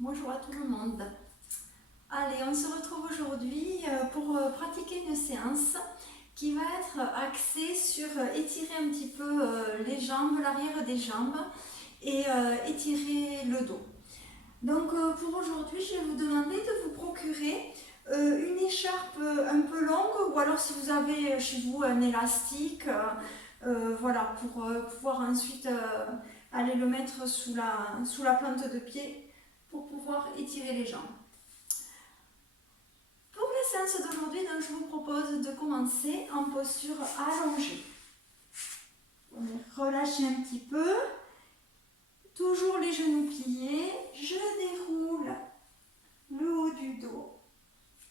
Bonjour à tout le monde. Allez, on se retrouve aujourd'hui pour pratiquer une séance qui va être axée sur étirer un petit peu les jambes, l'arrière des jambes et étirer le dos. Donc pour aujourd'hui, je vais vous demander de vous procurer une écharpe un peu longue ou alors si vous avez chez vous un élastique, voilà, pour pouvoir ensuite aller le mettre sous la plante de pied pour pouvoir étirer les jambes. Pour la séance d'aujourd'hui, donc, je vous propose de commencer en posture allongée. Relâchez un petit peu, toujours les genoux pliés, je déroule le haut du dos,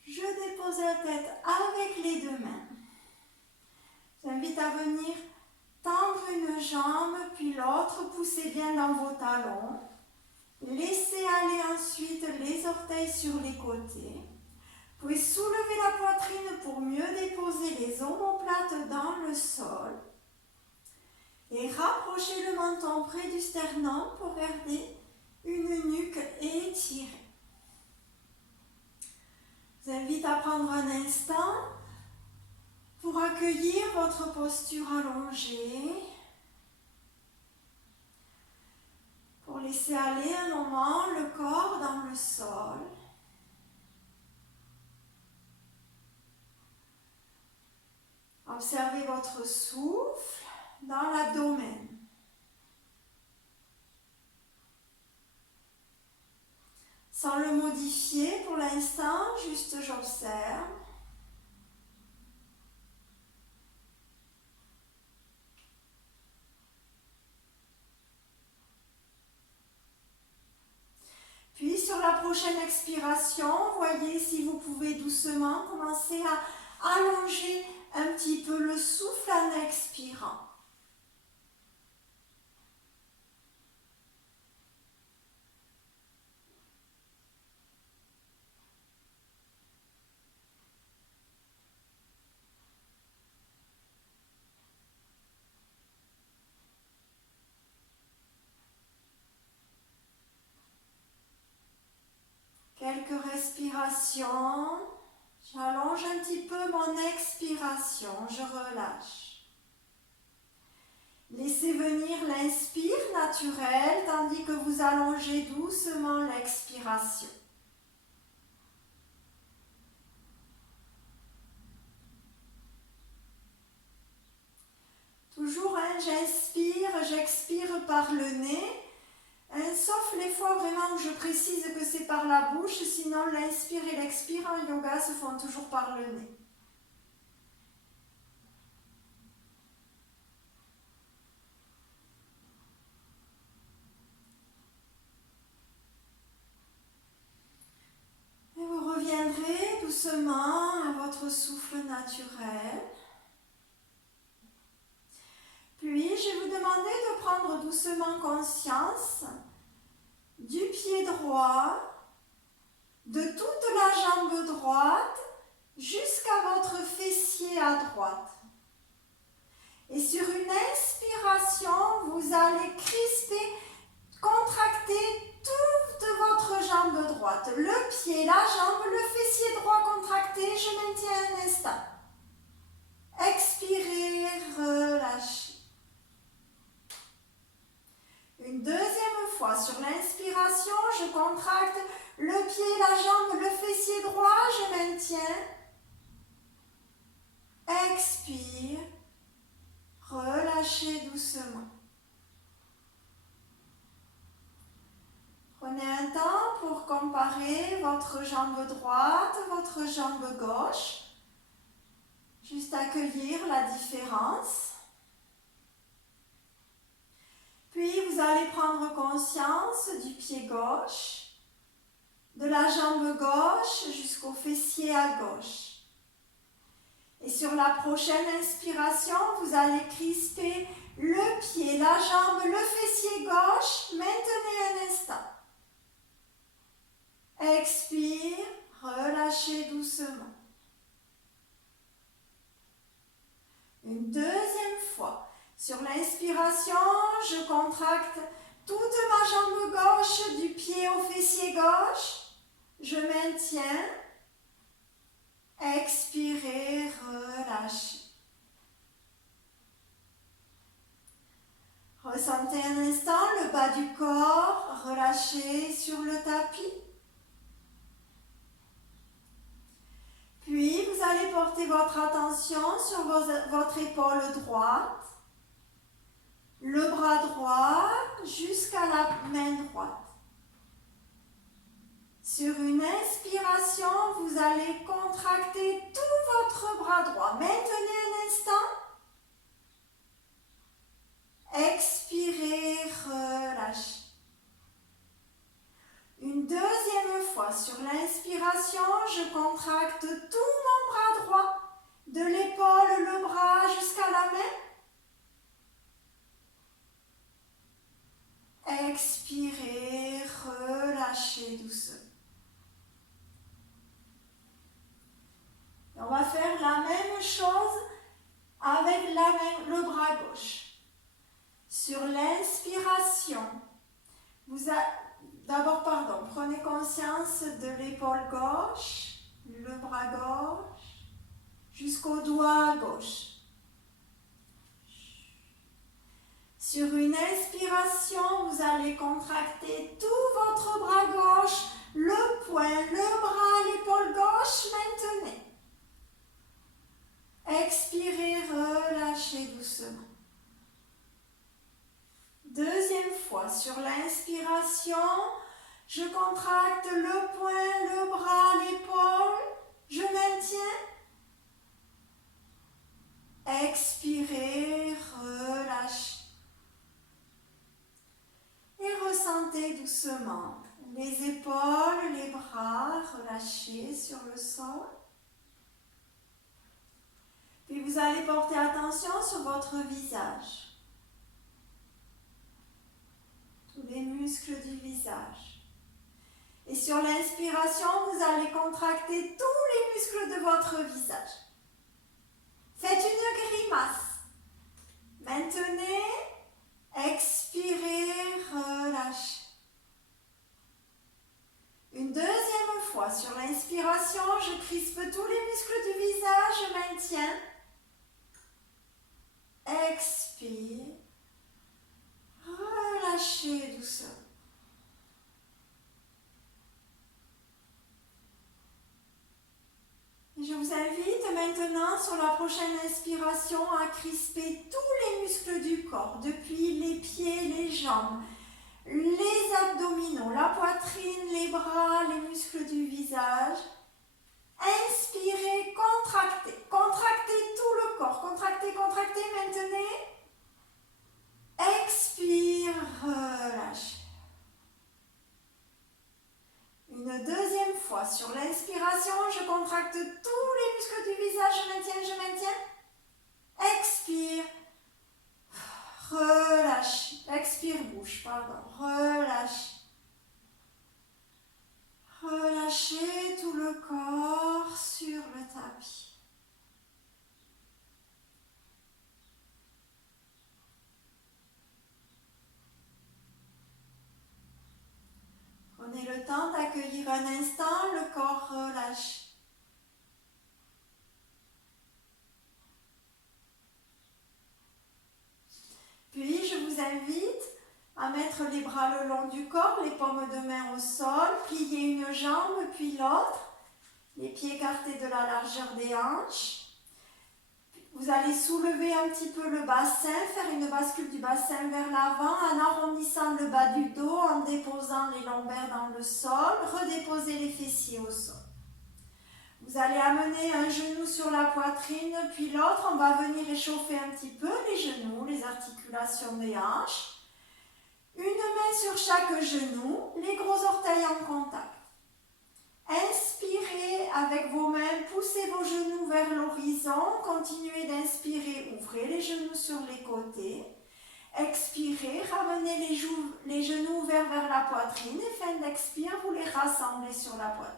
je dépose la tête avec les deux mains. J'invite à venir tendre une jambe puis l'autre, poussez bien dans vos talons. Laissez aller ensuite les orteils sur les côtés. Vous pouvez soulever la poitrine pour mieux déposer les omoplates dans le sol. Et rapprochez le menton près du sternum pour garder une nuque étirée. Je vous invite à prendre un instant pour accueillir votre posture allongée. Pour laisser aller un moment le corps dans le sol. Observez votre souffle dans l'abdomen. Sans le modifier pour l'instant, juste j'observe. Puis sur la prochaine expiration, voyez si vous pouvez doucement commencer à allonger un petit peu le souffle en expirant. Quelques respirations. J'allonge un petit peu mon expiration, je relâche. Laissez venir l'inspire naturel tandis que vous allongez doucement l'expiration. Toujours, j'inspire, j'expire par le nez. Sauf les fois vraiment où je précise que c'est par la bouche, sinon l'inspire et l'expire en yoga se font toujours par le nez. Et vous reviendrez doucement à votre souffle naturel. Puis je vais vous demander de prendre doucement conscience du pied droit, de toute la jambe droite jusqu'à votre fessier à droite. Et sur une inspiration, vous allez crisper, contracter toute votre jambe droite. Le pied, la jambe, le fessier droit contracté, je maintiens un instant. Expirez, relâchez. Une deuxième fois, sur l'inspiration, je contracte le pied, la jambe, le fessier droit, je maintiens. Expire, relâchez doucement. Prenez un temps pour comparer votre jambe droite, votre jambe gauche. Juste accueillir la différence. Puis vous allez prendre conscience du pied gauche, de la jambe gauche jusqu'au fessier à gauche. Et sur la prochaine inspiration, vous allez crisper le pied, la jambe, le fessier gauche. Maintenez un instant. Expire, relâchez doucement. Une deuxième fois. Sur l'inspiration, je contracte toute ma jambe gauche du pied au fessier gauche, je maintiens. Expirez, relâchez. Ressentez un instant le bas du corps relâché sur le tapis. Puis, vous allez porter votre attention sur votre épaule droite, le bras droit jusqu'à la main droite. Sur une inspiration, vous allez contracter tout votre bras droit. Maintenez un instant. Expirez, relâchez. Une deuxième fois, sur l'inspiration, je contracte tout mon bras droit, de l'épaule, le bras jusqu'à la main. Expirez, relâchez doucement. On va faire la même chose avec le bras gauche. Sur l'inspiration, prenez conscience de l'épaule gauche, le bras gauche, jusqu'au doigt gauche. Sur une inspiration, vous allez contracter tout votre bras gauche, le poing, le bras, l'épaule gauche, maintenez. Expirez, relâchez doucement. Deuxième fois, sur l'inspiration, je contracte le poing, le bras, l'épaule, je maintiens. Expirez, relâchez. Et ressentez doucement les épaules, les bras relâchés sur le sol. Puis vous allez porter attention sur votre visage. Tous les muscles du visage. Et sur l'inspiration, vous allez contracter tous les muscles de votre visage. Faites une grimace. Maintenez, expirez, relâchez. Une deuxième fois, sur l'inspiration, je crispe tous les muscles du visage, je maintiens. Expire. Relâchez doucement. Je vous invite maintenant sur la prochaine inspiration à crisper tous les muscles du corps, depuis les pieds, les jambes, les abdominaux, la poitrine, les bras, les muscles du visage. Inspirez, contractez. Contractez tout le corps. Contractez, contractez, maintenez. Expire, relâchez. Une deuxième fois, sur l'inspiration, je contracte tous les muscles du visage, je maintiens. Expire, relâche. Expire, bouche, pardon, relâche. Relâchez tout le corps sur le tapis. Prenez le temps d'accueillir un instant le corps relâché. Puis je vous invite à mettre les bras le long du corps, les paumes de main au sol, plier une jambe puis l'autre, les pieds écartés de la largeur des hanches. Vous allez soulever un petit peu le bassin, faire une bascule du bassin vers l'avant en arrondissant le bas du dos, en déposant les lombaires dans le sol, redéposer les fessiers au sol. Vous allez amener un genou sur la poitrine, puis l'autre, on va venir échauffer un petit peu les genoux, les articulations des hanches. Une main sur chaque genou, les gros orteils en contact. Inspirez avec vos mains, poussez vos genoux vers l'horizon, continuez d'inspirer, ouvrez les genoux sur les côtés. Expirez, ramenez les genoux ouverts vers la poitrine et fin d'expire, vous les rassemblez sur la poitrine.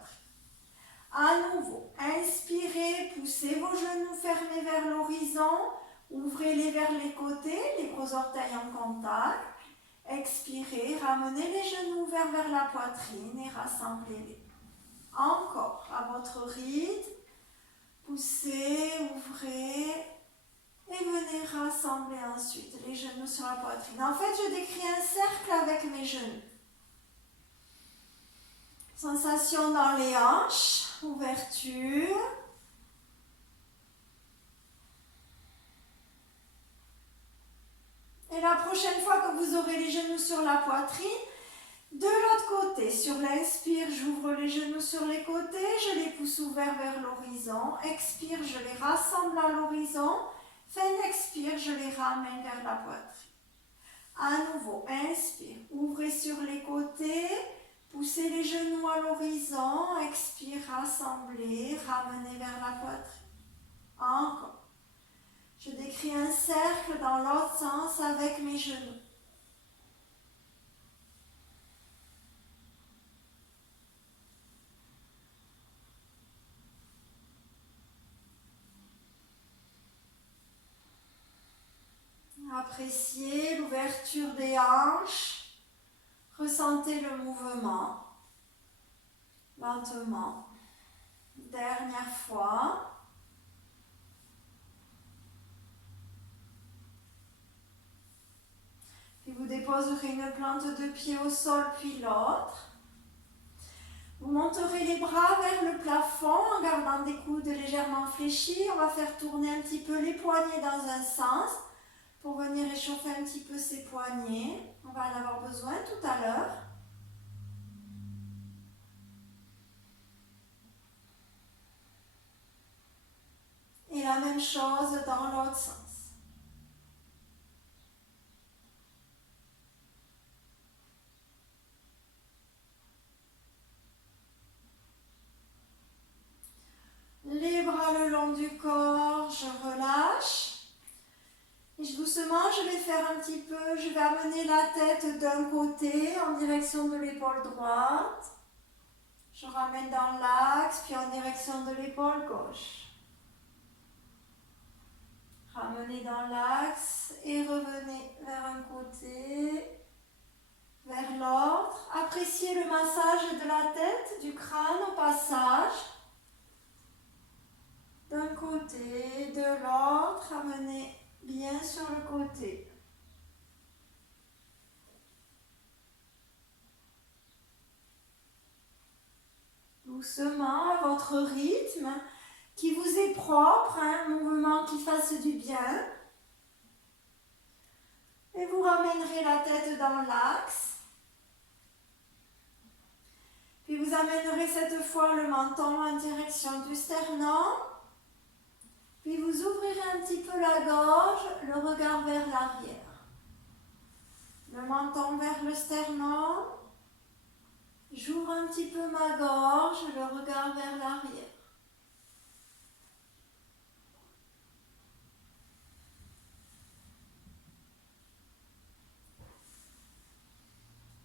À nouveau, inspirez, poussez vos genoux fermés vers l'horizon, ouvrez-les vers les côtés, les gros orteils en contact. Expirez, ramenez les genoux vers la poitrine et rassemblez-les. Encore, à votre rythme, poussez, ouvrez et venez rassembler ensuite les genoux sur la poitrine. En fait, je décris un cercle avec mes genoux. Sensation dans les hanches, ouverture. Et la prochaine fois que vous aurez les genoux sur la poitrine, de l'autre côté, sur l'inspire, j'ouvre les genoux sur les côtés, je les pousse ouverts vers l'horizon. Expire, je les rassemble à l'horizon. Fin d'expire, je les ramène vers la poitrine. À nouveau, inspire, ouvrez sur les côtés, poussez les genoux à l'horizon. Expire, rassemblez, ramenez vers la poitrine. Encore. Je décris un cercle dans l'autre sens avec mes genoux. Appréciez l'ouverture des hanches. Ressentez le mouvement. Lentement. Dernière fois. Puis vous déposerez une plante de pied au sol, puis l'autre. Vous monterez les bras vers le plafond en gardant des coudes légèrement fléchis. On va faire tourner un petit peu les poignets dans un sens pour venir réchauffer un petit peu ces poignets. On va en avoir besoin tout à l'heure. Et la même chose dans l'autre sens. Les bras le long du corps, je relâche. Et doucement, je vais faire un petit peu, je vais amener la tête d'un côté en direction de l'épaule droite. Je ramène dans l'axe, puis en direction de l'épaule gauche. Ramenez dans l'axe et revenez vers un côté, vers l'autre. Appréciez le massage de la tête, du crâne au passage. D'un côté, de l'autre, ramenez bien sur le côté. Doucement, à votre rythme, qui vous est propre, un mouvement qui fasse du bien. Et vous ramènerez la tête dans l'axe. Puis vous amènerez cette fois le menton en direction du sternum. Puis vous ouvrirez un petit peu la gorge, le regard vers l'arrière. Le menton vers le sternum. J'ouvre un petit peu ma gorge, le regard vers l'arrière.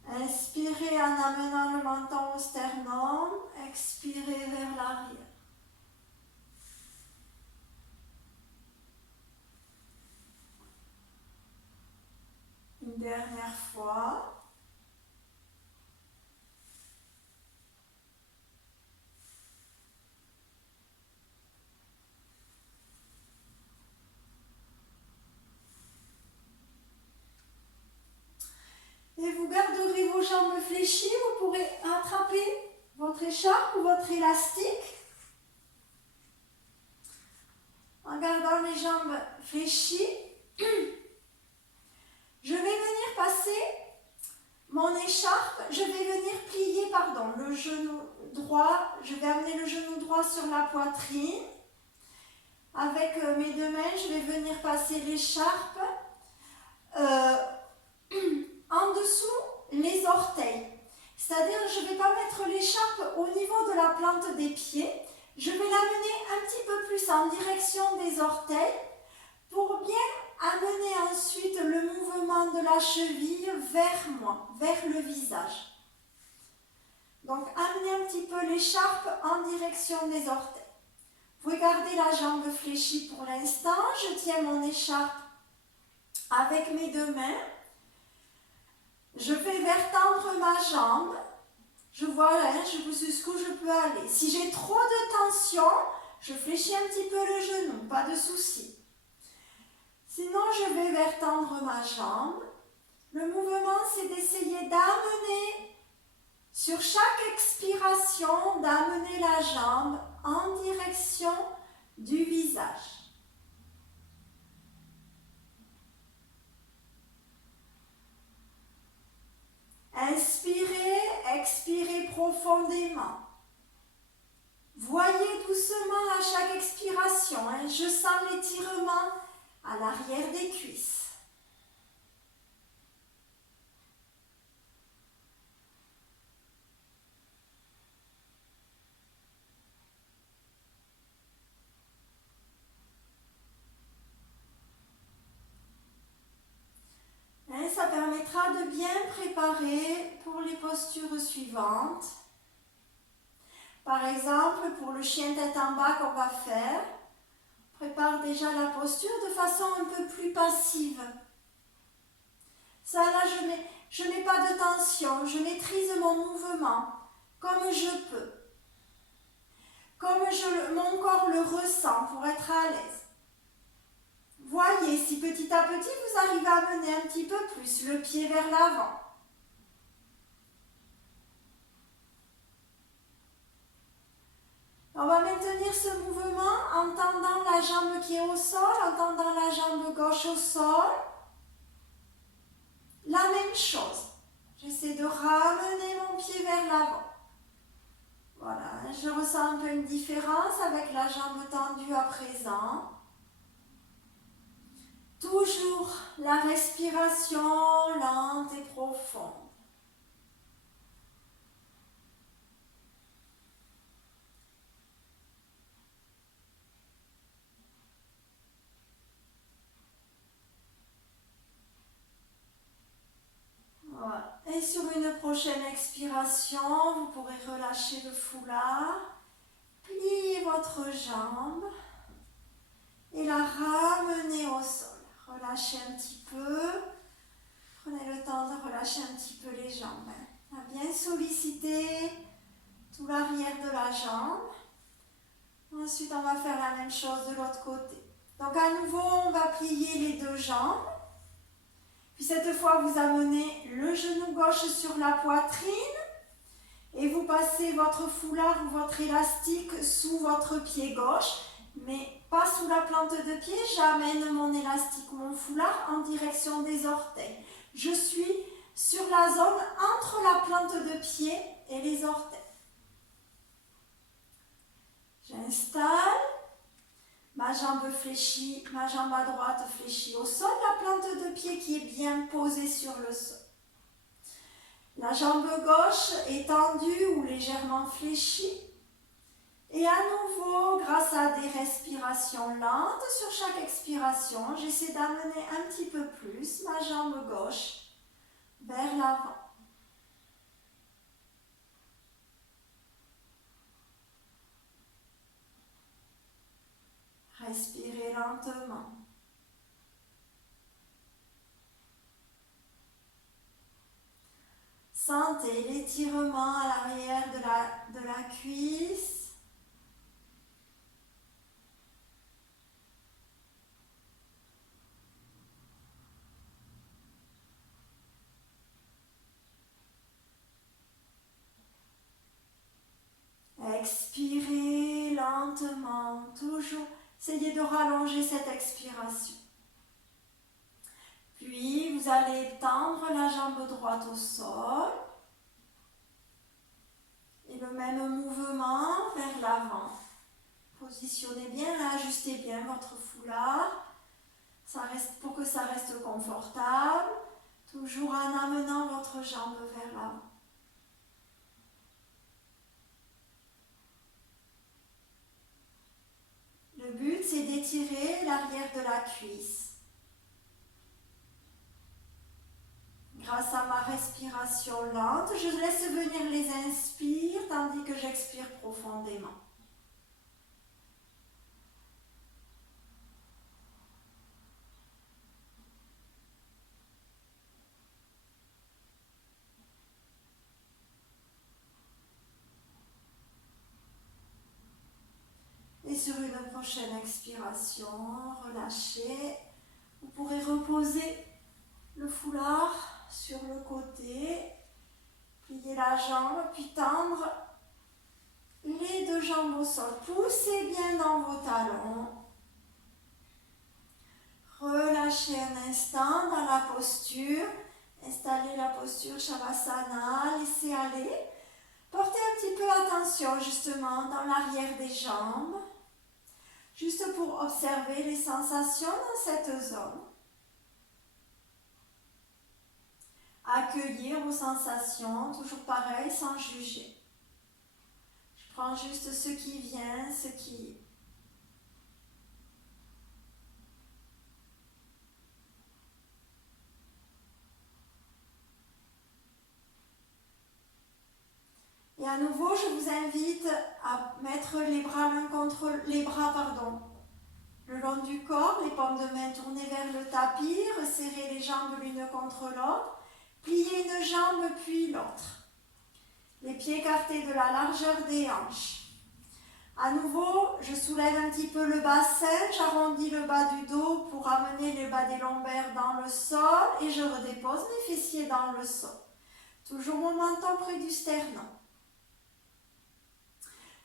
Inspirez en amenant le menton au sternum, expirez vers l'arrière. Une dernière fois. Et vous garderez vos jambes fléchies, vous pourrez attraper votre écharpe ou votre élastique en gardant les jambes fléchies. Je vais venir passer mon écharpe, je vais venir plier, le genou droit, je vais amener le genou droit sur la poitrine. Avec mes deux mains, je vais venir passer l'écharpe en dessous les orteils. C'est-à-dire, je ne vais pas mettre l'écharpe au niveau de la plante des pieds. Je vais l'amener un petit peu plus en direction des orteils pour bien amener ensuite le mouvement de la cheville vers moi, vers le visage. Donc, amenez un petit peu l'écharpe en direction des orteils. Vous pouvez garder la jambe fléchie pour l'instant. Je tiens mon écharpe avec mes deux mains. Je vais vertendre ma jambe. Je vois là, jusqu'où je peux aller. Si j'ai trop de tension, je fléchis un petit peu le genou, pas de souci. Sinon, je vais vertendre ma jambe. Le mouvement, c'est d'essayer d'amener, sur chaque expiration, d'amener la jambe en direction du visage. Inspirez, expirez profondément. Voyez doucement à chaque expiration, je sens l'étirement à l'arrière des cuisses. Ça permettra de bien préparer pour les postures suivantes. Par exemple, pour le chien tête en bas qu'on va faire, prépare déjà la posture de façon un peu plus passive. Ça là, je mets pas de tension, je maîtrise mon mouvement comme je peux, comme mon corps le ressent pour être à l'aise. Voyez si petit à petit vous arrivez à amener un petit peu plus le pied vers l'avant. On va maintenir ce mouvement en tendant la jambe qui est au sol, en tendant la jambe gauche au sol. La même chose. J'essaie de ramener mon pied vers l'avant. Voilà, je ressens un peu une différence avec la jambe tendue à présent. Toujours la respiration lente et profonde. Voilà. Et sur une prochaine expiration, vous pourrez relâcher le foulard, plier votre jambe et la ramener au sol. Relâchez un petit peu. Prenez le temps de relâcher un petit peu les jambes. On a bien sollicité tout l'arrière de la jambe. Ensuite, on va faire la même chose de l'autre côté. Donc à nouveau, on va plier les deux jambes. Puis cette fois, vous amenez le genou gauche sur la poitrine et vous passez votre foulard ou votre élastique sous votre pied gauche, mais pas sous la plante de pied. J'amène mon élastique ou mon foulard en direction des orteils. Je suis sur la zone entre la plante de pied et les orteils. J'installe, ma jambe fléchie, ma jambe à droite fléchie au sol, la plante de pied qui est bien posée sur le sol. La jambe gauche est tendue ou légèrement fléchie. Et à nouveau, grâce à des respirations lentes, sur chaque expiration, j'essaie d'amener un petit peu plus ma jambe gauche vers l'avant. Respirez lentement. Sentez l'étirement à l'arrière de la cuisse. Expirez lentement, toujours. Essayez de rallonger cette expiration. Puis, vous allez tendre la jambe droite au sol. Et le même mouvement vers l'avant. Positionnez bien, ajustez bien votre foulard. Pour que ça reste confortable. Toujours en amenant votre jambe vers l'avant. Le but, c'est d'étirer l'arrière de la cuisse. Grâce à ma respiration lente, je laisse venir les inspires tandis que j'expire profondément. sur une prochaine expiration, relâchez. Vous pourrez reposer le foulard sur le côté, plier la jambe, puis tendre les deux jambes au sol. Poussez bien dans vos talons. Relâchez un instant dans la posture. Installez la posture Shavasana, laissez aller. Portez un petit peu attention justement dans l'arrière des jambes, juste pour observer les sensations dans cette zone. Accueillir vos sensations, toujours pareil, sans juger. Je prends juste ce qui vient, ce qui est. Et à nouveau, je vous invite à mettre les bras le long du corps, les paumes de main tournées vers le tapis, resserrer les jambes l'une contre l'autre, plier une jambe puis l'autre. Les pieds écartés de la largeur des hanches. À nouveau, je soulève un petit peu le bassin, j'arrondis le bas du dos pour amener le bas des lombaires dans le sol et je redépose mes fessiers dans le sol. Toujours mon menton près du sternum.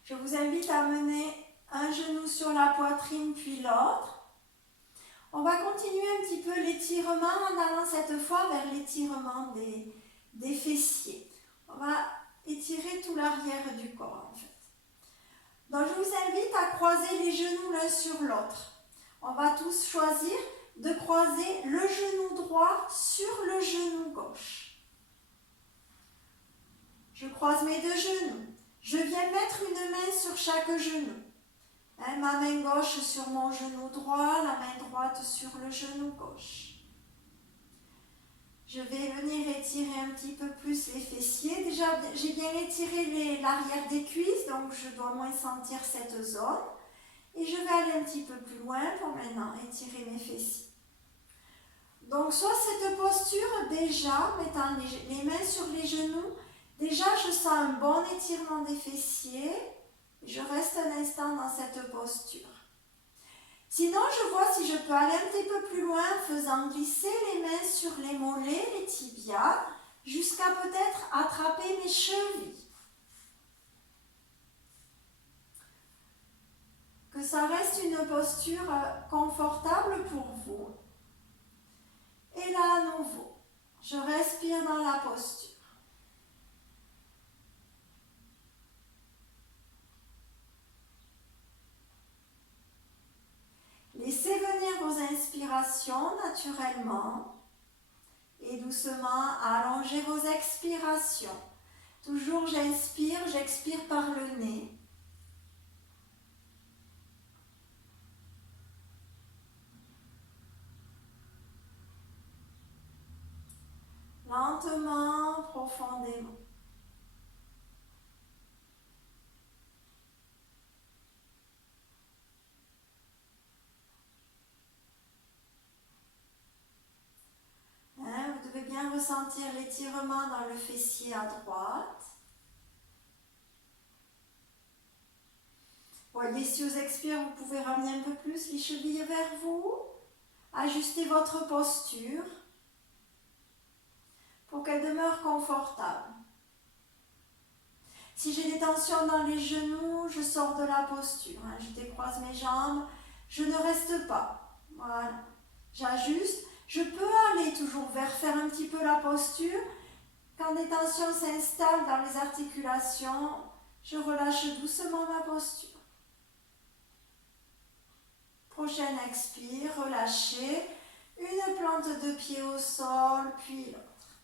Je vous invite à mener un genou sur la poitrine puis l'autre. On va continuer un petit peu l'étirement en allant cette fois vers l'étirement des fessiers. On va étirer tout l'arrière du corps en fait. Donc je vous invite à croiser les genoux l'un sur l'autre. On va tous choisir de croiser le genou droit sur le genou gauche. Je croise mes deux genoux. Je viens mettre une main sur chaque genou. Ma main gauche sur mon genou droit, la main droite sur le genou gauche. Je vais venir étirer un petit peu plus les fessiers. Déjà, j'ai bien étiré l'arrière des cuisses, donc je dois moins sentir cette zone. Et je vais aller un petit peu plus loin pour maintenant étirer mes fessiers. Donc, soit cette posture, déjà, mettant les mains sur les genoux, déjà, je sens un bon étirement des fessiers. Je reste un instant dans cette posture. Sinon, je vois si je peux aller un petit peu plus loin en faisant glisser les mains sur les mollets, les tibias, jusqu'à peut-être attraper mes chevilles. Que ça reste une posture confortable pour vous. Et là, à nouveau, je respire dans la posture. Laissez venir vos inspirations naturellement et doucement allongez vos expirations. Toujours j'inspire, j'expire par le nez. Lentement, profondément. Vous devez bien ressentir l'étirement dans le fessier à droite. Voyez si aux expires, vous pouvez ramener un peu plus les chevilles vers vous. Ajustez votre posture pour qu'elle demeure confortable. Si j'ai des tensions dans les genoux, je sors de la posture. Je décroise mes jambes, je ne reste pas. Voilà. J'ajuste. Je peux aller toujours vers faire un petit peu la posture. Quand des tensions s'installent dans les articulations, je relâche doucement ma posture. Prochaine expire, relâchez. Une plante de pied au sol, puis l'autre.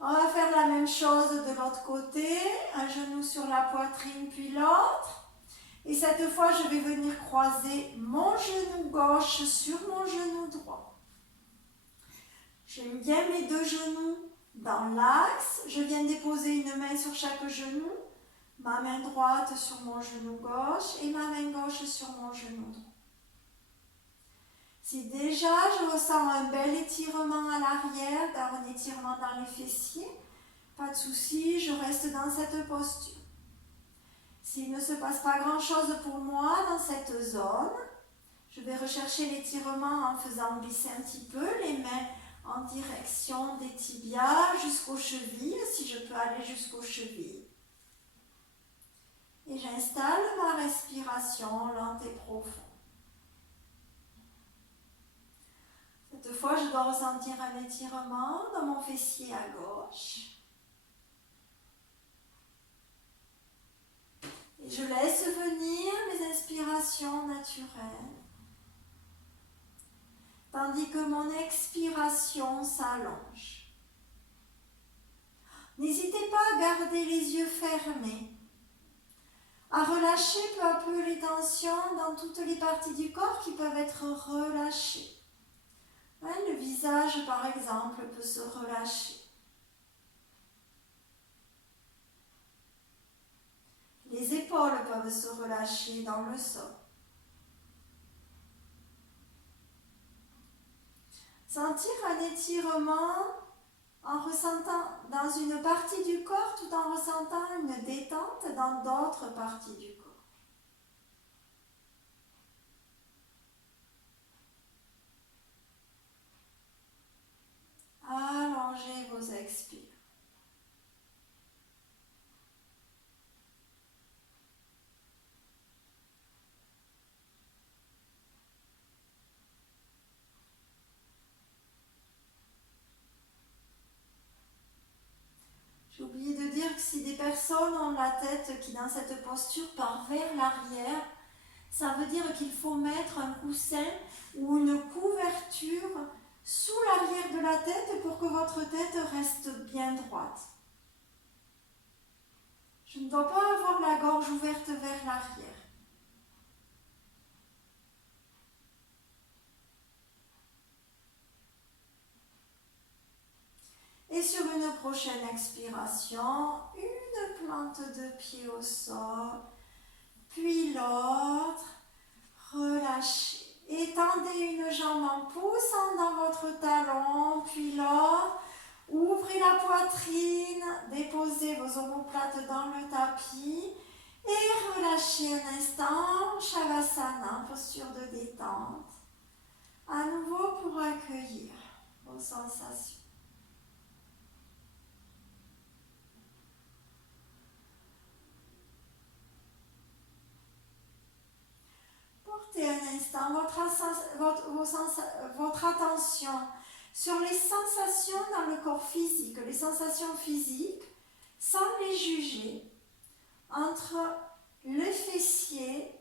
On va faire la même chose de l'autre côté. Un genou sur la poitrine, puis l'autre. Et cette fois, je vais venir croiser mon genou gauche sur mon genou droit. J'aime bien mes deux genoux dans l'axe. Je viens déposer une main sur chaque genou. Ma main droite sur mon genou gauche et ma main gauche sur mon genou droit. Si déjà je ressens un bel étirement à l'arrière, un étirement dans les fessiers, pas de souci, je reste dans cette posture. S'il ne se passe pas grand-chose pour moi dans cette zone, je vais rechercher l'étirement en faisant glisser un petit peu les mains en direction des tibias jusqu'aux chevilles, si je peux aller jusqu'aux chevilles. Et j'installe ma respiration lente et profonde. Cette fois, je dois ressentir un étirement dans mon fessier à gauche. Et je laisse venir mes inspirations naturelles, tandis que mon expiration s'allonge. N'hésitez pas à garder les yeux fermés, à relâcher peu à peu les tensions dans toutes les parties du corps qui peuvent être relâchées. Le visage, par exemple, peut se relâcher. Les épaules peuvent se relâcher dans le sol. Sentir un étirement en ressentant dans une partie du corps tout en ressentant une détente dans d'autres parties du corps. Allongez vos expires. J'ai oublié de dire que si des personnes ont la tête qui dans cette posture part vers l'arrière, ça veut dire qu'il faut mettre un coussin ou une couverture sous l'arrière de la tête pour que votre tête reste bien droite. Je ne dois pas avoir la gorge ouverte vers l'arrière. Et sur une prochaine expiration, une plante de pied au sol, puis l'autre, relâchez. Étendez une jambe en poussant dans votre talon, puis l'autre. Ouvrez la poitrine, déposez vos omoplates dans le tapis et relâchez un instant, Shavasana, posture de détente. À nouveau pour accueillir vos sensations. Portez un instant votre attention sur les sensations dans le corps physique, les sensations physiques, sans les juger, entre le fessier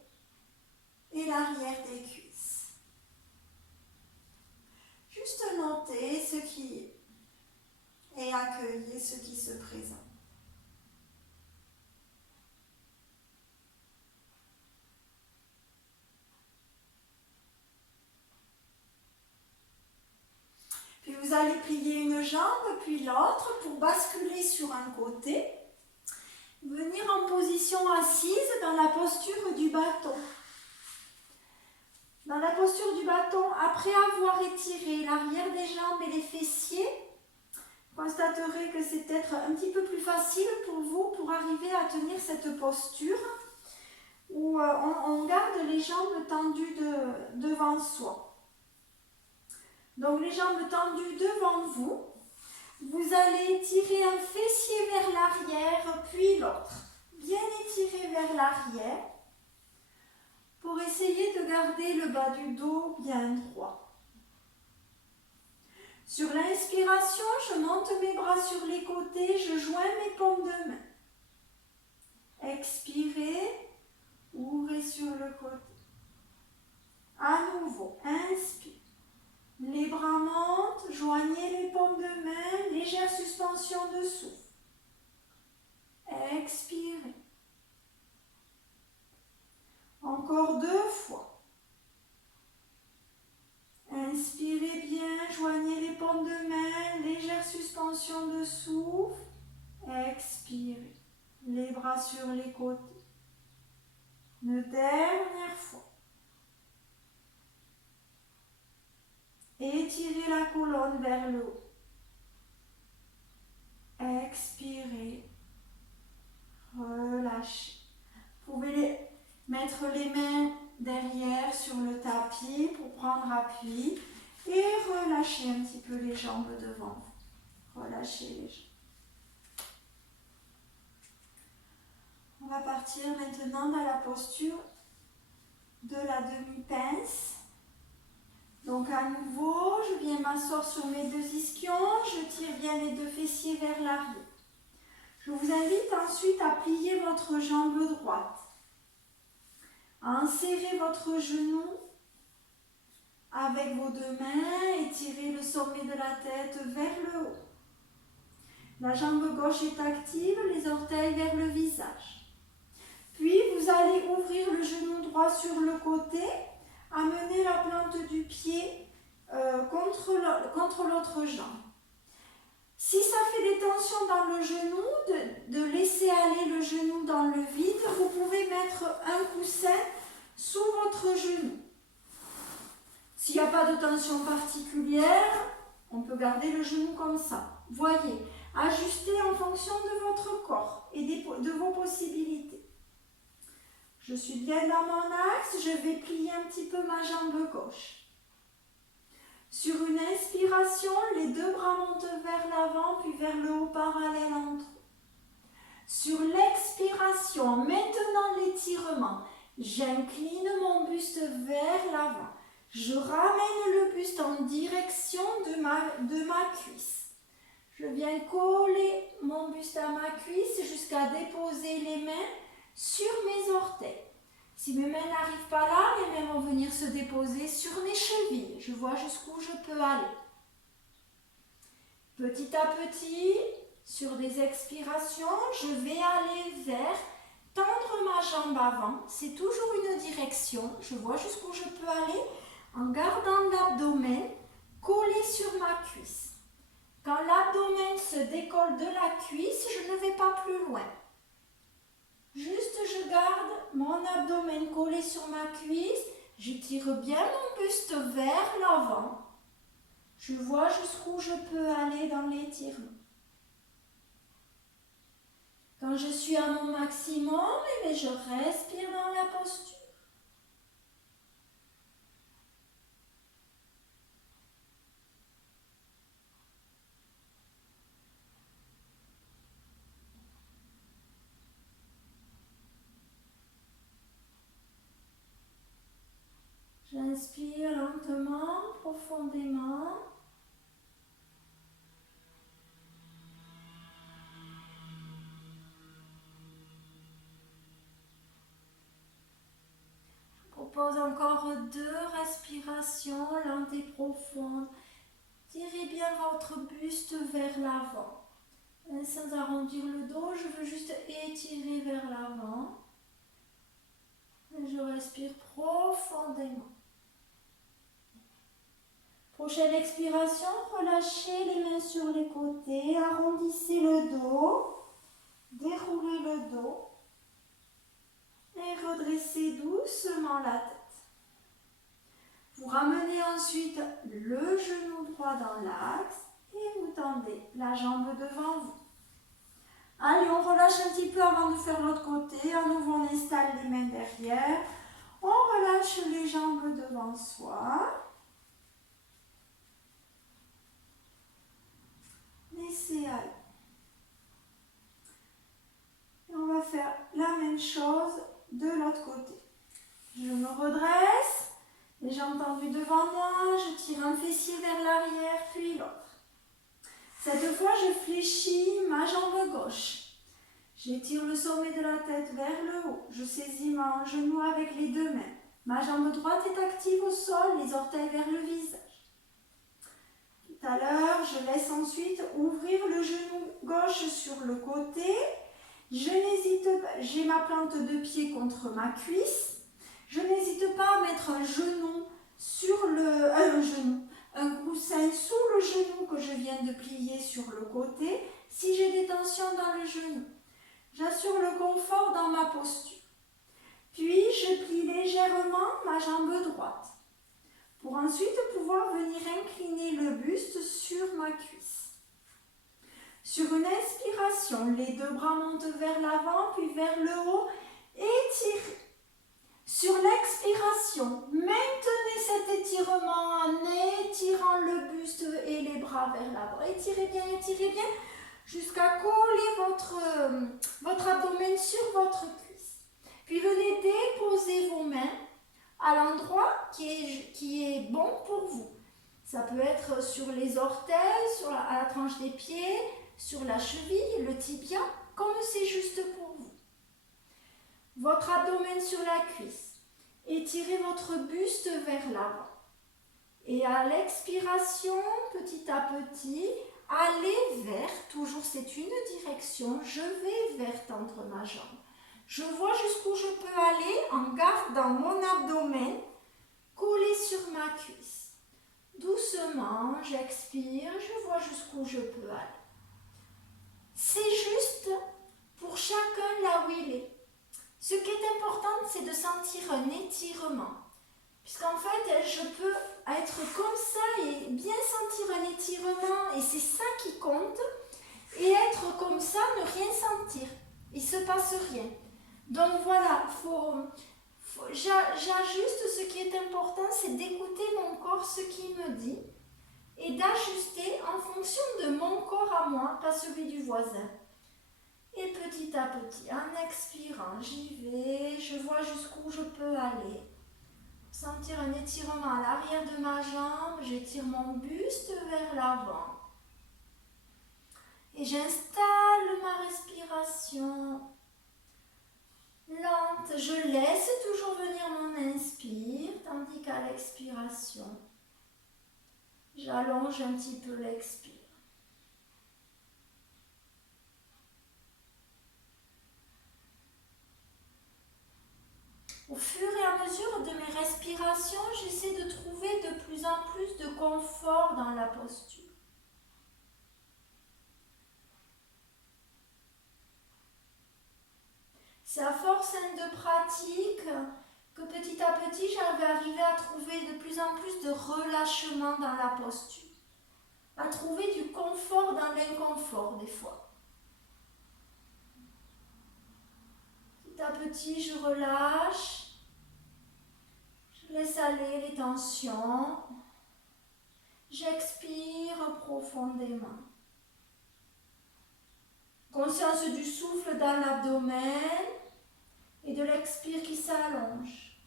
et l'arrière des cuisses. Juste noter ce qui est accueilli, ce qui se présente. Puis vous allez plier une jambe, puis l'autre pour basculer sur un côté. Venir en position assise dans la posture du bâton. Dans la posture du bâton, après avoir étiré l'arrière des jambes et les fessiers, vous constaterez que c'est peut-être un petit peu plus facile pour vous pour arriver à tenir cette posture où on garde les jambes tendues devant soi. Donc les jambes tendues devant vous, vous allez étirer un fessier vers l'arrière, puis l'autre. Bien étiré vers l'arrière pour essayer de garder le bas du dos bien droit. Sur l'inspiration, je monte mes bras sur les côtés, je joins mes paumes de main. Expirez, ouvrez sur le côté. À nouveau, inspire. Les bras montent, joignez les paumes de main, légère suspension de souffle. Expirez. Encore 2 fois. Inspirez bien, joignez les paumes de main, légère suspension de souffle. Expirez. Les bras sur les côtés. Une dernière fois. Étirez la colonne vers le haut. Expirez. Relâchez. Vous mettre les mains derrière sur le tapis pour prendre appui et relâcher un petit peu les jambes devant. Relâchez les jambes. On va partir maintenant dans la posture de la demi-pince. Donc à nouveau, je viens m'asseoir sur mes deux ischions, je tire bien les deux fessiers vers l'arrière. Je vous invite ensuite à plier votre jambe droite, à insérer votre genou avec vos deux mains et tirer le sommet de la tête vers le haut. La jambe gauche est active, les orteils vers le visage. Puis vous allez ouvrir le genou droit sur le côté, amener la plante du pied contre l'autre jambe. Si ça fait des tensions dans le genou, de laisser aller le genou dans le vide, vous pouvez mettre un coussin sous votre genou. S'il n'y a pas de tension particulière, on peut garder le genou comme ça. Voyez, ajustez en fonction de votre corps et de vos possibilités. Je suis bien dans mon axe, je vais plier un petit peu ma jambe gauche. Sur une inspiration, les deux bras montent vers l'avant puis vers le haut parallèle entre eux. Sur l'expiration, maintenant l'étirement, j'incline mon buste vers l'avant. Je ramène le buste en direction de ma cuisse. Je viens coller mon buste à ma cuisse jusqu'à déposer les mains sur mes orteils. Si mes mains n'arrivent pas là, les mains vont venir se déposer sur mes chevilles. Je vois jusqu'où je peux aller. Petit à petit, sur des expirations, je vais aller vers tendre ma jambe avant. C'est toujours une direction. Je vois jusqu'où je peux aller en gardant l'abdomen collé sur ma cuisse. Quand l'abdomen se décolle de la cuisse, je ne vais pas plus loin. Juste, je garde mon abdomen collé sur ma cuisse. Je tire bien mon buste vers l'avant. Je vois jusqu'où je peux aller dans l'étirement. Quand je suis à mon maximum, je respire dans la posture. J'inspire lentement, profondément. Je propose encore 2 respirations lentes et profondes. Tirez bien votre buste vers l'avant. Sans arrondir le dos, je veux juste étirer vers l'avant. Je respire profondément. Prochaine expiration, relâchez les mains sur les côtés, arrondissez le dos, déroulez le dos et redressez doucement la tête. Vous ramenez ensuite le genou droit dans l'axe et vous tendez la jambe devant vous. Allez, on relâche un petit peu avant de faire l'autre côté. À nouveau, on installe les mains derrière. On relâche les jambes devant soi. Laissez aller. Et on va faire la même chose de l'autre côté. Je me redresse, les jambes tendues devant moi, je tire un fessier vers l'arrière, puis l'autre. Cette fois, je fléchis ma jambe gauche. J'étire le sommet de la tête vers le haut. Je saisis mon genou avec les deux mains. Ma jambe droite est active au sol, les orteils vers le visage. Tout à l'heure, je laisse ensuite ouvrir le genou gauche sur le côté. Je n'hésite pas, j'ai ma plante de pied contre ma cuisse. Je n'hésite pas à mettre un coussin sous le genou que je viens de plier sur le côté si j'ai des tensions dans le genou. J'assure le confort dans ma posture. Puis, je plie légèrement ma jambe droite pour ensuite pouvoir venir incliner le buste sur ma cuisse. Sur une inspiration, les deux bras montent vers l'avant puis vers le haut. Étirez. Sur l'expiration, maintenez cet étirement en étirant le buste et les bras vers l'avant. Étirez bien, jusqu'à coller votre abdomen sur votre cuisse. Puis venez déposer vos mains à l'endroit qui est bon pour vous. Ça peut être sur les orteils, à la tranche des pieds, sur la cheville, le tibia, comme c'est juste pour vous. Votre abdomen sur la cuisse. Étirez votre buste vers l'avant. Et à l'expiration, petit à petit, allez vers, toujours c'est une direction, je vais vers tendre ma jambe. Je vois jusqu'où je peux aller en gardant mon abdomen collé sur ma cuisse. Doucement, j'expire, je vois jusqu'où je peux aller. C'est juste pour chacun là où il est. Ce qui est important, c'est de sentir un étirement. Puisqu'en fait, je peux être comme ça et bien sentir un étirement, et c'est ça qui compte. Et être comme ça, ne rien sentir. Il ne se passe rien. Donc voilà, j'ajuste. Ce qui est important, c'est d'écouter mon corps, ce qu'il me dit, et d'ajuster en fonction de mon corps à moi, pas celui du voisin. Et petit à petit, en expirant, j'y vais, je vois jusqu'où je peux aller. Sentir un étirement à l'arrière de ma jambe, j'étire mon buste vers l'avant. Et j'installe ma respiration lente. Je laisse toujours venir mon inspire, tandis qu'à l'expiration, j'allonge un petit peu l'expire. Au fur et à mesure de mes respirations, j'essaie de trouver de plus en plus de confort dans la posture. C'est à force de pratique que petit à petit, j'arrive à trouver de plus en plus de relâchement dans la posture. À trouver du confort dans l'inconfort des fois. Petit à petit, je relâche. Je laisse aller les tensions. J'expire profondément. Conscience du souffle dans l'abdomen et de l'expire qui s'allonge.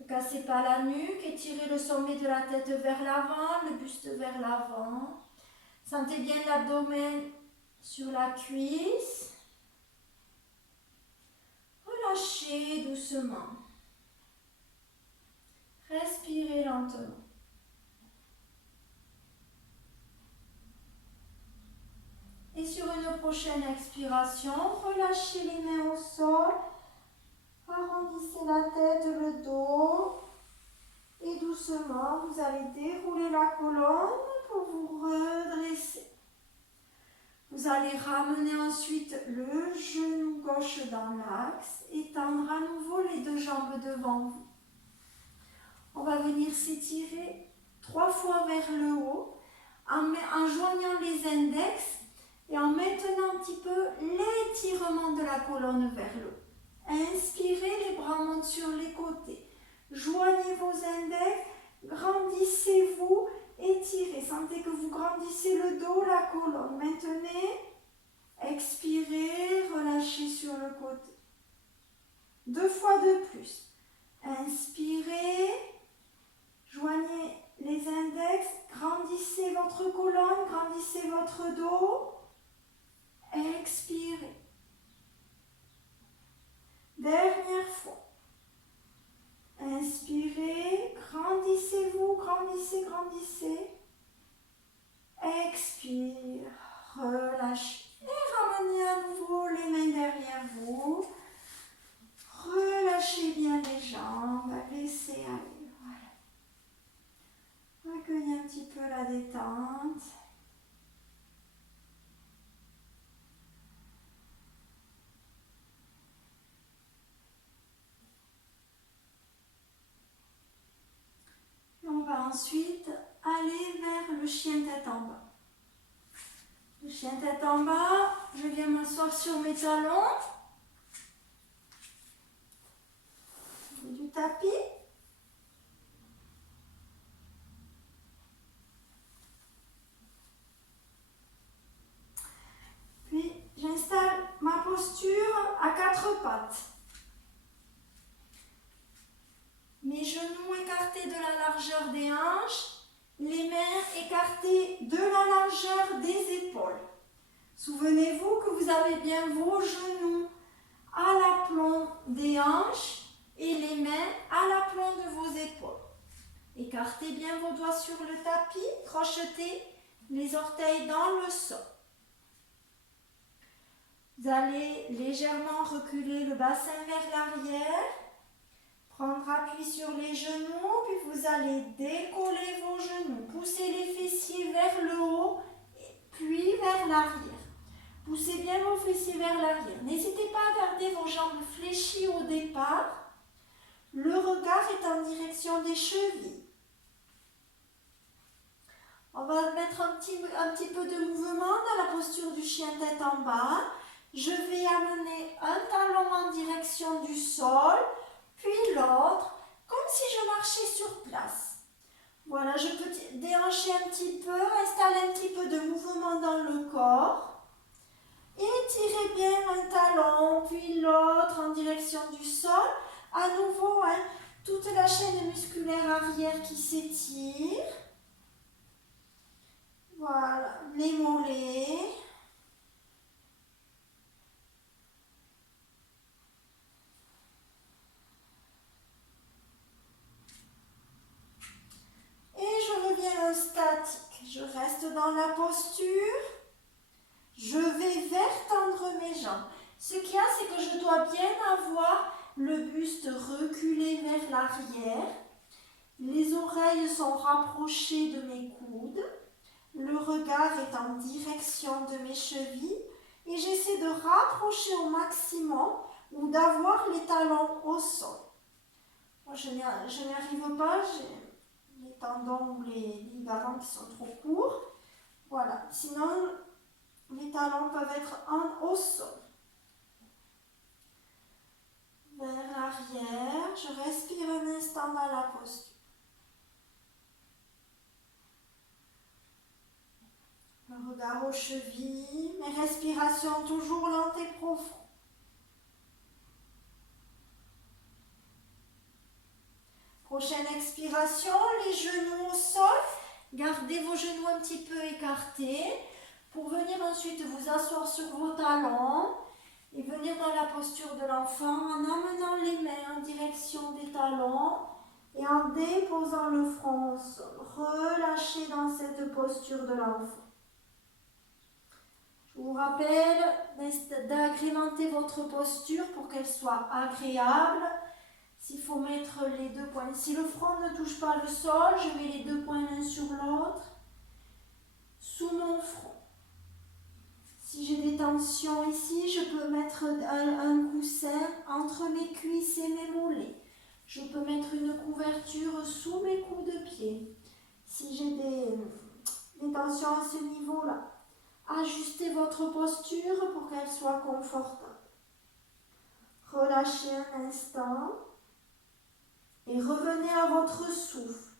Ne cassez pas la nuque, étirez le sommet de la tête vers l'avant, le buste vers l'avant. Sentez bien l'abdomen sur la cuisse. Relâchez doucement. Respirez lentement. Et sur une prochaine expiration, relâchez les mains au sol. Arrondissez la tête, le dos. Et doucement, vous allez dérouler la colonne pour vous redresser. Vous allez ramener ensuite le genou gauche dans l'axe et tendre à nouveau les deux jambes devant vous. On va venir s'étirer 3 fois vers le haut en joignant les index et en maintenant un petit peu l'étirement de la colonne vers le haut. Inspirez, les bras montent sur les côtés. Joignez vos index, grandissez-vous, étirez. Sentez que vous grandissez le dos, la colonne. Maintenez, expirez, relâchez sur le côté. 2 fois de plus. Inspirez, joignez les index, grandissez votre colonne, grandissez votre dos. Expirez. Dernière fois. Inspirez, grandissez-vous, grandissez, grandissez. Expire, relâchez. Et ramenez à nouveau les mains derrière vous. Relâchez bien les jambes, laissez aller. Voilà. Accueillez un petit peu la détente. On va ensuite aller vers le chien tête en bas. Le chien tête en bas, je viens m'asseoir sur mes talons. tapis. Puis j'installe ma posture à quatre pattes. Mes genoux écartés de la largeur des hanches, les mains écartées de la largeur des épaules. Souvenez-vous que vous avez bien vos genoux à l'aplomb des hanches et les mains à l'aplomb de vos épaules. Écartez bien vos doigts sur le tapis, crochetez les orteils dans le sol. Vous allez légèrement reculer le bassin vers l'arrière, prendre appui sur les genoux, puis vous allez décoller vos genoux, pousser les fessiers vers le haut, puis vers l'arrière. Poussez bien vos fessiers vers l'arrière. N'hésitez pas à garder vos jambes fléchies au départ. Le regard est en direction des chevilles. On va mettre un petit peu de mouvement dans la posture du chien tête en bas. Je vais amener un talon en direction du sol, puis l'autre, comme si je marchais sur place. Voilà, je peux déhancher un petit peu, installer un petit peu de mouvement dans le corps. Étirez bien un talon, puis l'autre en direction du sol. À nouveau, toute la chaîne musculaire arrière qui s'étire. Voilà, les mollets. Et je reviens statique. Je reste dans la posture. Je vais vers tendre mes jambes. Ce qu'il y a, c'est que je dois bien avoir le buste reculé vers l'arrière. Les oreilles sont rapprochées de mes coudes. Le regard est en direction de mes chevilles. Et j'essaie de rapprocher au maximum ou d'avoir les talons au sol. Moi, je n'y arrive pas. J'ai les tendons ou les ligaments qui sont trop courts. Voilà. Sinon, les talons peuvent être au sol. Vers l'arrière, je respire un instant dans la posture. Le regard aux chevilles, mes respirations toujours lentes et profondes. Prochaine expiration, les genoux au sol. Gardez vos genoux un petit peu écartés pour venir ensuite vous asseoir sur vos talons et venir dans la posture de l'enfant en amenant les mains en direction des talons et en déposant le front au sol. Relâchez dans cette posture de l'enfant. Je vous rappelle d'agrémenter votre posture pour qu'elle soit agréable. S'il faut mettre les deux poings, si le front ne touche pas le sol, je mets les deux poings l'un sur l'autre sous mon front. Si j'ai des tensions ici, je peux mettre un coussin entre mes cuisses et mes mollets. Je peux mettre une couverture sous mes coups de pied. Si j'ai des tensions à ce niveau-là, ajustez votre posture pour qu'elle soit confortable. Relâchez un instant et revenez à votre souffle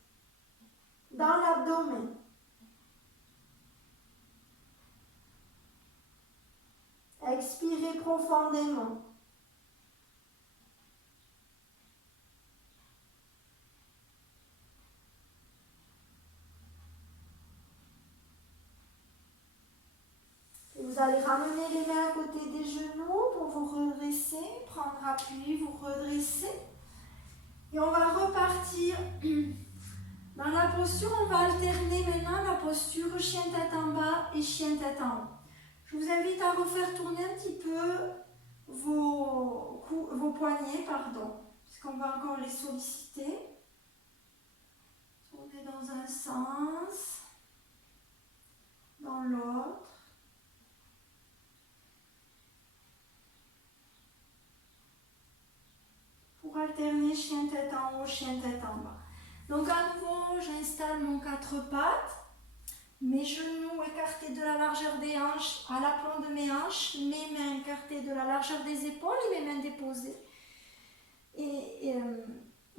dans l'abdomen. Expirez profondément. Et vous allez ramener les mains à côté des genoux pour vous redresser, prendre appui, vous redresser. Et on va repartir dans la posture, on va alterner maintenant la posture chien tête en bas et chien tête en haut. Je vous invite à refaire tourner un petit peu vos poignets, puisqu'on va encore les solliciter. Tournez dans un sens, dans l'autre. Pour alterner chien tête en haut, chien tête en bas. Donc à nouveau, j'installe mon quatre pattes. Mes genoux écartés de la largeur des hanches à l'aplomb de mes hanches, mes mains écartées de la largeur des épaules et mes mains déposées. Et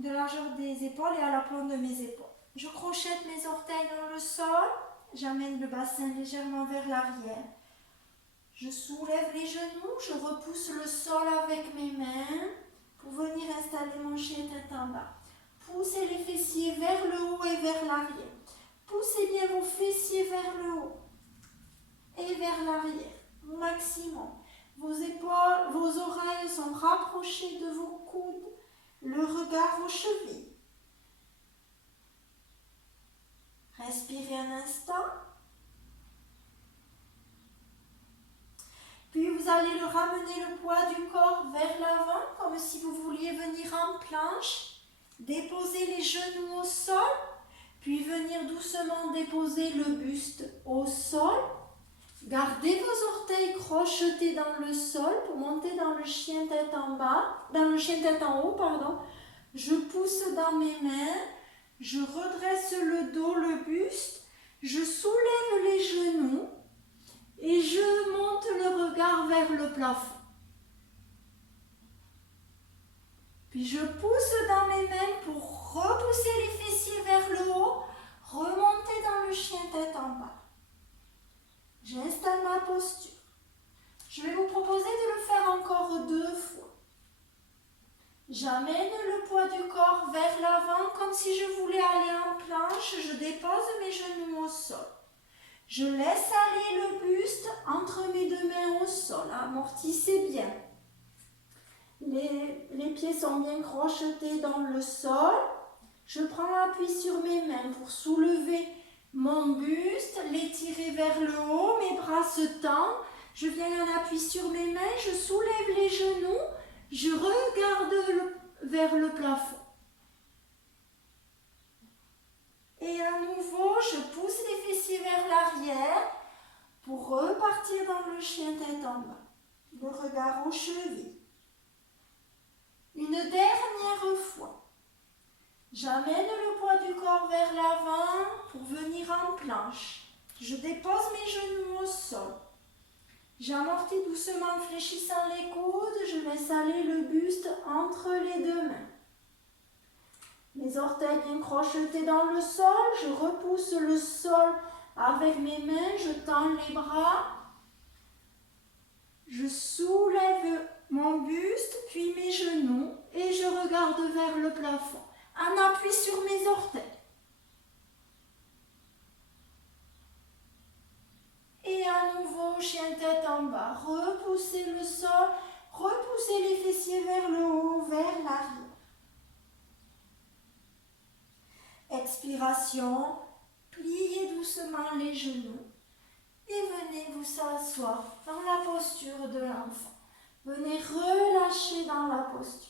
de largeur des épaules et à l'aplomb de mes épaules. Je crochette mes orteils dans le sol, j'amène le bassin légèrement vers l'arrière. Je soulève les genoux, je repousse le sol avec mes mains pour venir installer mon chien tête en bas. Poussez les fessiers vers le haut et vers l'arrière. Poussez bien vos fessiers vers le haut et vers l'arrière, au maximum. Vos épaules, vos oreilles sont rapprochées de vos coudes, le regard aux chevilles. Respirez un instant. Puis vous allez le ramener le poids du corps vers l'avant, comme si vous vouliez venir en planche. Déposez les genoux au sol, puis venir doucement déposer le buste au sol. Gardez vos orteils crochetés dans le sol pour monter dans le chien tête en bas, dans le chien tête en haut, pardon. Je pousse dans mes mains, je redresse le dos, le buste, je soulève les genoux et je monte le regard vers le plafond. Puis je pousse dans mes mains pour repousser les fessiers vers le haut, remonter dans le chien tête en bas. J'installe ma posture. Je vais vous proposer de le faire encore 2 fois. J'amène le poids du corps vers l'avant comme si je voulais aller en planche. Je dépose mes genoux au sol. Je laisse aller le buste entre mes 2 mains au sol. Amortissez bien. Les pieds sont bien crochetés dans le sol. Je prends appui sur mes mains pour soulever mon buste, l'étirer vers le haut, mes bras se tendent. Je viens en appui sur mes mains, je soulève les genoux, je regarde vers le plafond. Et à nouveau, je pousse les fessiers vers l'arrière pour repartir dans le chien tête en bas. Le regard aux chevilles. Une dernière fois. J'amène le poids du corps vers l'avant pour venir en planche. Je dépose mes genoux au sol. J'amortis doucement en fléchissant les coudes. Je laisse aller le buste entre les 2 mains. Mes orteils bien crochetés dans le sol. Je repousse le sol avec mes mains. Je tends les bras. Je soulève mon buste, puis mes genoux et je regarde vers le plafond. En appui sur mes orteils. Et à nouveau, chien tête en bas. Repoussez le sol, repoussez les fessiers vers le haut, vers l'arrière. Expiration, pliez doucement les genoux et venez vous asseoir dans la posture de l'enfant. Venez relâcher dans la posture.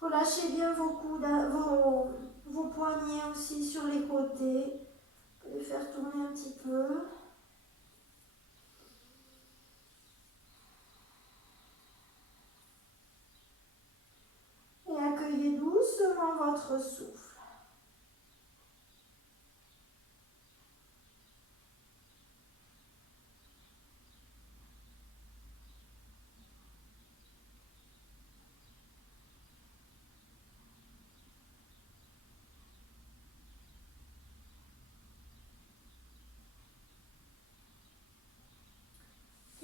Relâchez bien vos coudes, vos poignets aussi sur les côtés. Vous pouvez les faire tourner un petit peu. Et accueillez doucement votre souffle.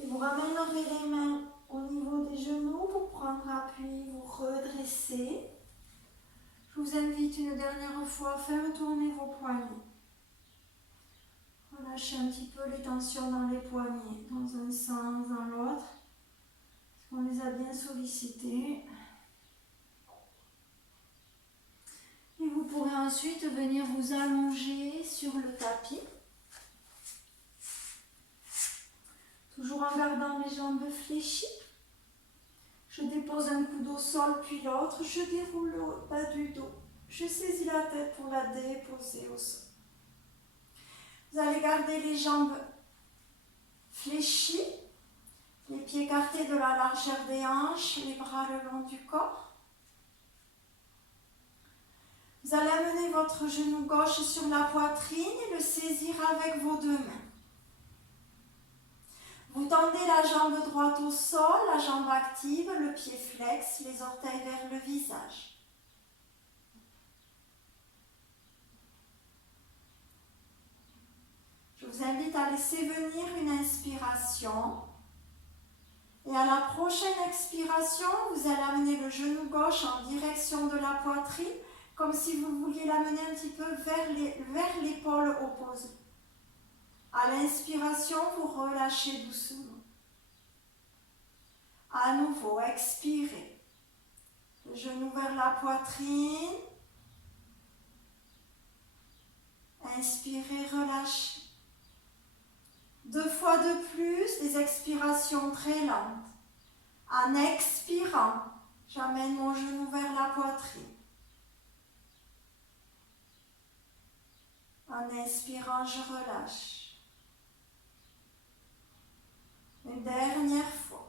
Vous ramènerez les mains au niveau des genoux pour prendre appui, vous redresser. Je vous invite une dernière fois à faire tourner vos poignets. Relâchez un petit peu les tensions dans les poignets, dans un sens, dans l'autre. Parce qu'on les a bien sollicités. Et vous pourrez ensuite venir vous allonger sur le tapis. Toujours en gardant les jambes fléchies. Je dépose un coude au sol puis l'autre. Je déroule le bas du dos. Je saisis la tête pour la déposer au sol. Vous allez garder les jambes fléchies. Les pieds écartés de la largeur des hanches. Les bras le long du corps. Vous allez amener votre genou gauche sur la poitrine et le saisir avec vos 2 mains. Vous tendez Ramenez la jambe droite au sol, la jambe active, le pied flex, les orteils vers le visage. Je vous invite à laisser venir une inspiration. Et à la prochaine expiration, vous allez amener le genou gauche en direction de la poitrine, comme si vous vouliez l'amener un petit peu vers l'épaule opposée. À l'inspiration, vous relâchez doucement. À nouveau, expirez. Le genou vers la poitrine. Inspirez, relâchez. 2 fois de plus, des expirations très lentes. En expirant, j'amène mon genou vers la poitrine. En inspirant, je relâche. Une dernière fois.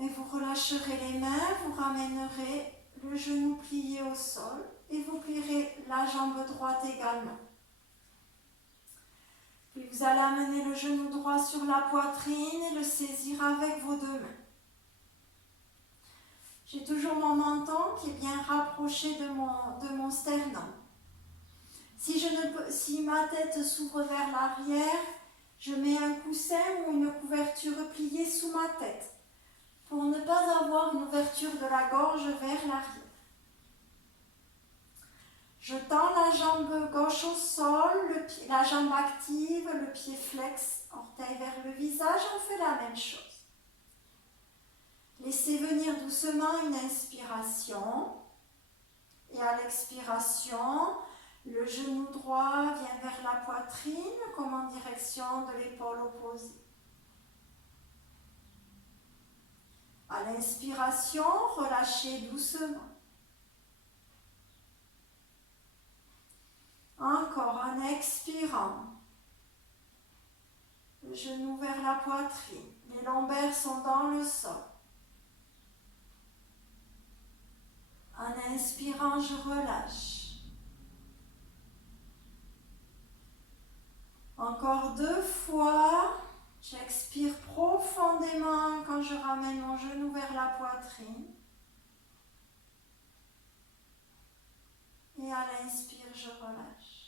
Et vous relâcherez les mains, vous ramènerez le genou plié au sol et vous plierez la jambe droite également. Puis vous allez amener le genou droit sur la poitrine et le saisir avec vos 2 mains. J'ai toujours mon menton qui est bien rapproché de mon sternum. Si ma tête s'ouvre vers l'arrière, je mets un coussin ou une couverture pliée sous ma tête pour ne pas avoir une ouverture de la gorge vers l'arrière. Je tends la jambe gauche au sol, la jambe active, le pied flex, orteil vers le visage, on fait la même chose. Laissez venir doucement une inspiration et à l'expiration, le genou droit vient vers la poitrine comme en direction de l'épaule opposée. À l'inspiration, relâchez doucement. Encore en expirant. Le genou vers la poitrine. Les lombaires sont dans le sol. En inspirant, je relâche. Encore 2 fois. J'expire profondément quand je ramène mon genou vers la poitrine. Et à l'inspire, je relâche.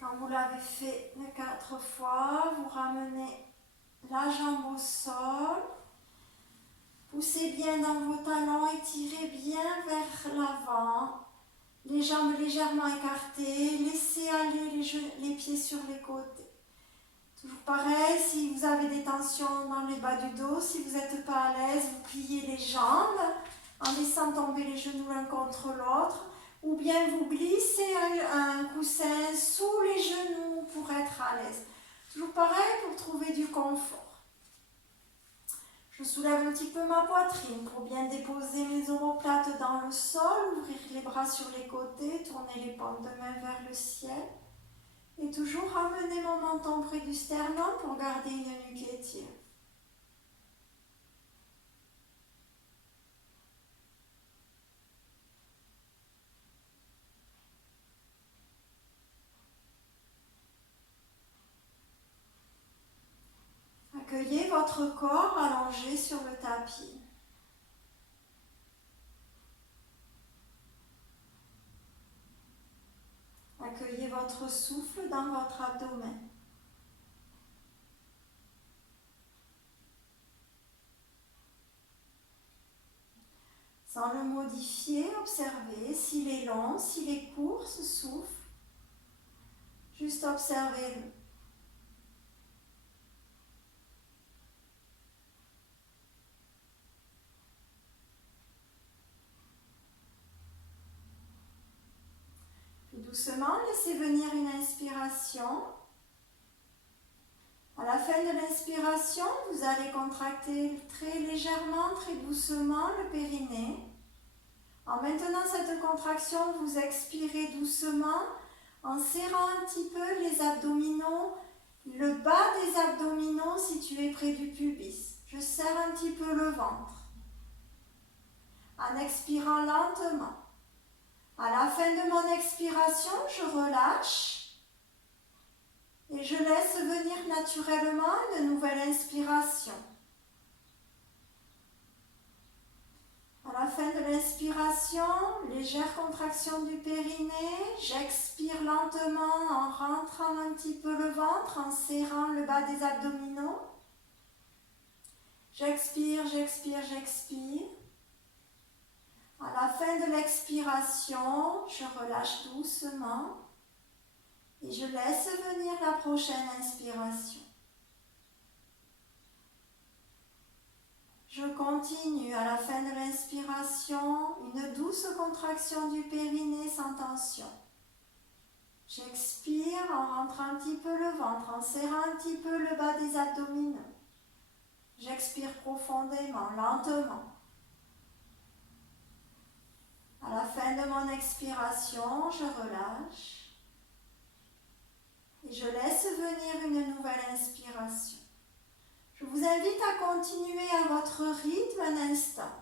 Quand vous l'avez fait les 4 fois, vous ramenez la jambe au sol. Poussez bien dans vos talons, étirez bien vers l'avant. Les jambes légèrement écartées, laissez aller les pieds sur les côtés. Toujours pareil, si vous avez des tensions dans les bas du dos, si vous n'êtes pas à l'aise, vous pliez les jambes en laissant tomber les genoux l'un contre l'autre. Ou bien vous glissez un coussin sous les genoux pour être à l'aise. Toujours pareil pour trouver du confort. Je soulève un petit peu ma poitrine pour bien déposer mes omoplates dans le sol, ouvrir les bras sur les côtés, tourner les paumes de main vers le ciel. Et toujours ramener mon menton près du sternum pour garder une nuque étirée. Accueillez votre corps allongé sur le tapis. Accueillez votre souffle dans votre abdomen. Sans le modifier, observez s'il est long, s'il est court, ce souffle. Juste observez-le. Doucement, laissez venir une inspiration. À la fin de l'inspiration, vous allez contracter très légèrement, très doucement le périnée. En maintenant cette contraction, vous expirez doucement en serrant un petit peu les abdominaux, le bas des abdominaux situé près du pubis. Je serre un petit peu le ventre. En expirant lentement. À la fin de mon expiration, je relâche et je laisse venir naturellement une nouvelle inspiration. À la fin de l'inspiration, légère contraction du périnée, j'expire lentement en rentrant un petit peu le ventre, en serrant le bas des abdominaux. J'expire, j'expire, j'expire. À la fin de l'expiration, je relâche doucement et je laisse venir la prochaine inspiration. Je continue à la fin de l'inspiration, une douce contraction du périnée sans tension. J'expire en rentrant un petit peu le ventre, en serrant un petit peu le bas des abdominaux. J'expire profondément, lentement. À la fin de mon expiration, je relâche et je laisse venir une nouvelle inspiration. Je vous invite à continuer à votre rythme un instant.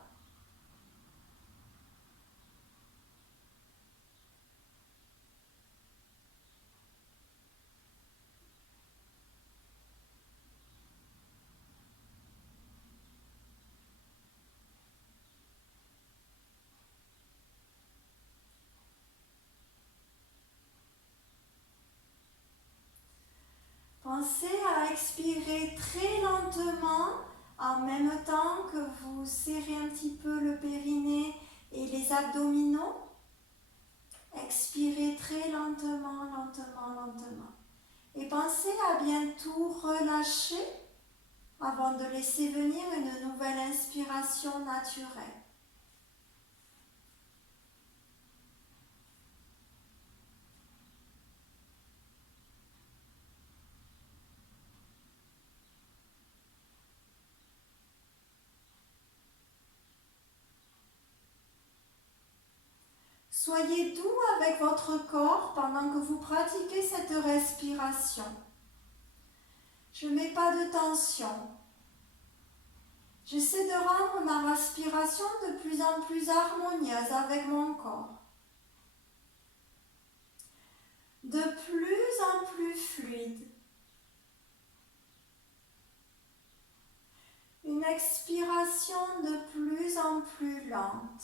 Pensez à expirer très lentement en même temps que vous serrez un petit peu le périnée et les abdominaux. Expirez très lentement, lentement, lentement. Et pensez à bien tout relâcher avant de laisser venir une nouvelle inspiration naturelle. Soyez doux avec votre corps pendant que vous pratiquez cette respiration. Je ne mets pas de tension. J'essaie de rendre ma respiration de plus en plus harmonieuse avec mon corps. De plus en plus fluide. Une expiration de plus en plus lente.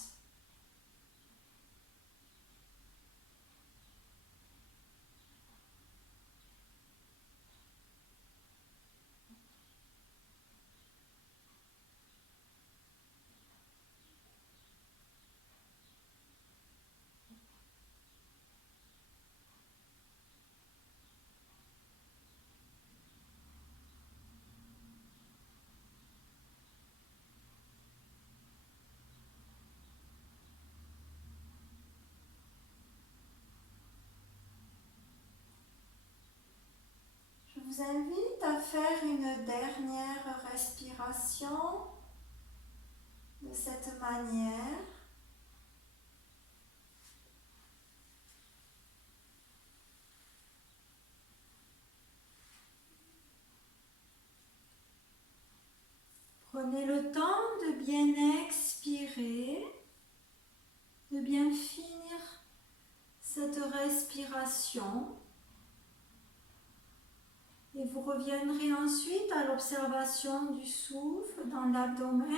Je vous invite à faire une dernière respiration de cette manière. Prenez le temps de bien expirer, de bien finir cette respiration. Et vous reviendrez ensuite à l'observation du souffle dans l'abdomen,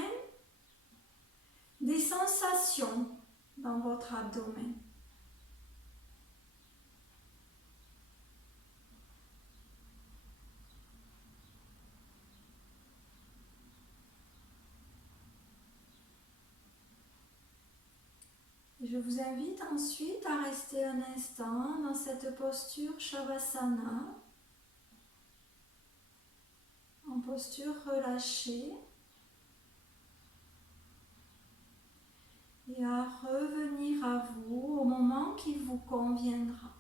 des sensations dans votre abdomen. Et je vous invite ensuite à rester un instant dans cette posture Shavasana, en posture relâchée, et à revenir à vous au moment qui vous conviendra.